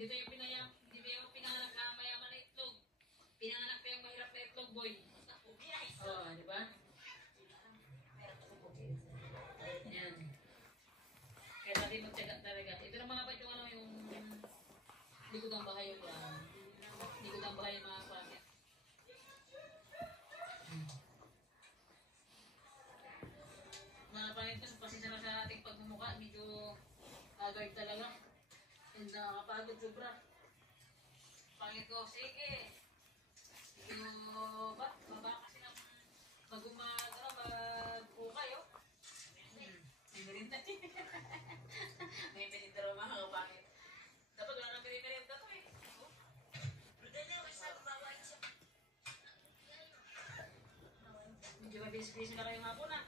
Hindi ba yung pinanganak na mayaman na itlog. Pinanganak pa yung mahirap na itlog, boy. Oo, di ba? Yan. Kaya natin magtyaga talaga. Ito lang mga yung ano, yung likod ng bahay yung likod ng bahay yung mga pangit. Mga pangit ko, pasensya na sa ating pagmumukha, medyo agad talaga. And nakakapagod sobra. Pangit ko, sige. Medyo baba kasi ng mag-ukay, oh. May merinda. May merinda raw mga kapangit. Dapat wala nang merinda to eh. Medyo mabilis-bilis na kayo nga po na.